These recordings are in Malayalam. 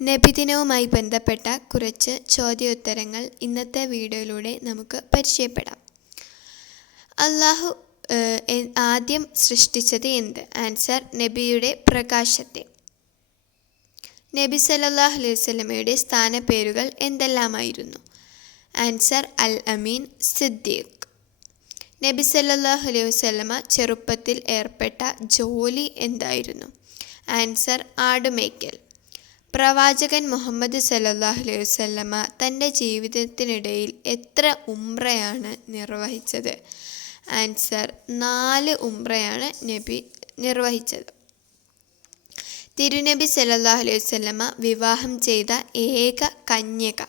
നബിദിനവുമായി ബന്ധപ്പെട്ട കുറച്ച് ചോദ്യോത്തരങ്ങൾ ഇന്നത്തെ വീഡിയോയിലൂടെ നമുക്ക് പരിചയപ്പെടാം. അള്ളാഹു ആദ്യം സൃഷ്ടിച്ചത് എന്ത്? ആൻസർ, നബിയുടെ പ്രകാശത്തെ. നബി സല്ലല്ലാഹു അലൈഹി വസല്ലമയുടെ സ്ഥാനപ്പേരുകൾ എന്തെല്ലാമായിരുന്നു? ആൻസർ, അൽ അമീൻ, സിദ്ദീഖ്. നബി സല്ലല്ലാഹു അലൈഹി വസല്ലമ ചെറുപ്പത്തിൽ ഏർപ്പെട്ട ജോലി എന്തായിരുന്നു? ആൻസർ, ആടുമേയ്ക്കൽ. പ്രവാചകൻ മുഹമ്മദ് സല്ലല്ലാഹു അലൈഹി വസല്ലമ തൻ്റെ ജീവിതത്തിനിടയിൽ എത്ര ഉംറയാണ് നിർവഹിച്ചത്? ആൻസർ, 4 ഉംറയാണ് നബി നിർവഹിച്ചത്. തിരുനബി സല്ലല്ലാഹു അലൈഹി വസല്ലമ വിവാഹം ചെയ്ത ഏക കന്യക?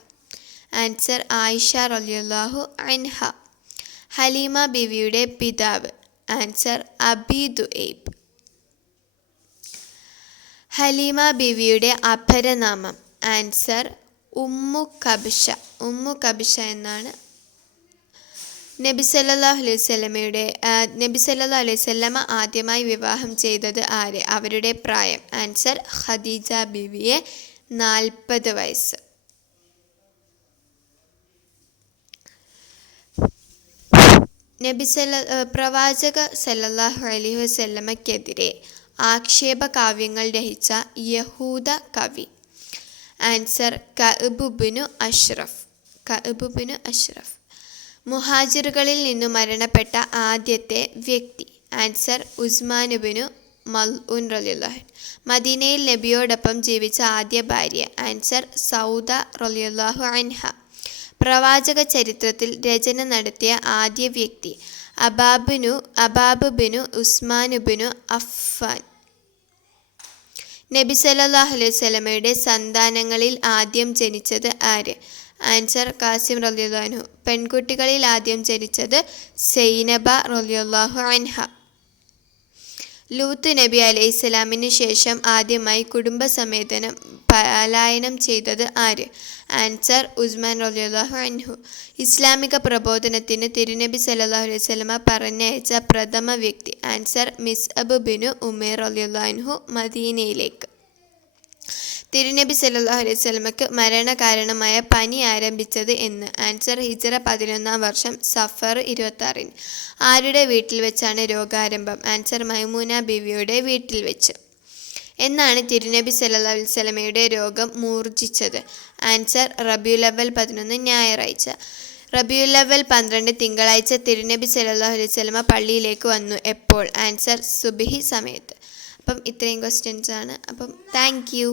ആൻസർ, ആയിഷ റളിയല്ലാഹു അൻഹ. ഹലീമ ബീവിയുടെ പിതാവ്? ആൻസർ, അബീ ദുഐബ്. ഹലീമ ബീവിയുടെ അപരനാമം? ആൻസർ, ഉമ്മു കബ്ഷ. ഉമ്മു കബ്ഷ എന്നാണ്. നബി സല്ലല്ലാഹു അലൈഹി വസല്ലമ ആദ്യമായി വിവാഹം ചെയ്തത് ആരെ? അവരുടെ പ്രായം? ആൻസർ, ഖദീജ ബീവിയെ. 40 വയസ്സ്. പ്രവാചക സല്ലല്ലാഹു അലൈഹി വസല്ലമയ്ക്കെതിരെ ആക്ഷേപകാവ്യങ്ങൾ രചിച്ച യഹൂദ കവി? ആൻസർ, കഅബ് ബിനു അഷ്റഫ്. മുഹാജിറുകളിൽ നിന്നു മരണപ്പെട്ട ആദ്യത്തെ വ്യക്തി? ആൻസർ, ഉസ്മാൻ ബിനു മൽഊൻ റളിയല്ലാഹു അൻഹു. മദീനയിൽ നബിയോടൊപ്പം ജീവിച്ച ആദ്യ ഭാര്യ? ആൻസർ, സൗദ റളിയല്ലാഹു അൻഹ. പ്രവാചക ചരിത്രത്തിൽ രചന നടത്തിയ ആദ്യ വ്യക്തി? അബാബ് ബിനു ഉസ്മാൻ ബിനു അഫ്ഫാൻ. നബി സല്ലല്ലാഹു അലൈഹി വസല്ലമയുടെ സന്താനങ്ങളിൽ ആദ്യം ജനിച്ചത് ആര്? ആൻസർ, ഖാസിം റളിയല്ലാഹു അൻഹു. പെൺകുട്ടികളിൽ ആദ്യം ജനിച്ചത് സൈനബ റളിയല്ലാഹു അൻഹ. ലൂത്ത് നബി അലൈഹിസ്സലാമിന് ശേഷം ആദ്യമായി കുടുംബസമേതനം പലായനം ചെയ്തത് ആര്? ആൻസർ, ഉസ്മാൻ റളിയല്ലാഹു അൻഹു. ഇസ്ലാമിക പ്രബോധനത്തിന് തിരുനബി സല്ലല്ലാഹു അലൈഹി വസല്ലമ പറഞ്ഞയച്ച പ്രഥമ വ്യക്തി? ആൻസർ, മിസ്അബ് ബിനു ഉമൈർ റളിയല്ലാഹു അൻഹു മദീനയിലേക്ക്. തിരുനബി സല്ലല്ലാഹു അലൈഹി വസല്ലമക്ക് മരണകാരണമായ പനി ആരംഭിച്ചത് എന്ന്? ആൻസർ, ഹിജ്റ 11-ാം വർഷം സഫർ 26-ന്. ആരുടെ വീട്ടിൽ വെച്ചാണ് രോഗാരംഭം? ആൻസർ, മൈമൂന ബീവിയുടെ വീട്ടിൽ വെച്ച്. എന്നാണ് തിരുനബി സല്ലല്ലാഹു അലൈഹി വസല്ലമയുടെ രോഗം മൂർച്ഛിച്ചത്? ആൻസർ, റബീഉൽ അവ്വൽ 11 ഞായറാഴ്ച. റബീഉൽ അവ്വൽ 12 തിങ്കളാഴ്ച തിരുനബി സല്ലല്ലാഹു അലൈഹി വസല്ലമ പള്ളിയിലേക്ക് വന്നു. എപ്പോൾ? ആൻസർ, സുബ്ഹി സമയത്ത്. അപ്പം ഇത്രയും ക്വസ്റ്റ്യൻസ് ആണ്. അപ്പം താങ്ക് യു.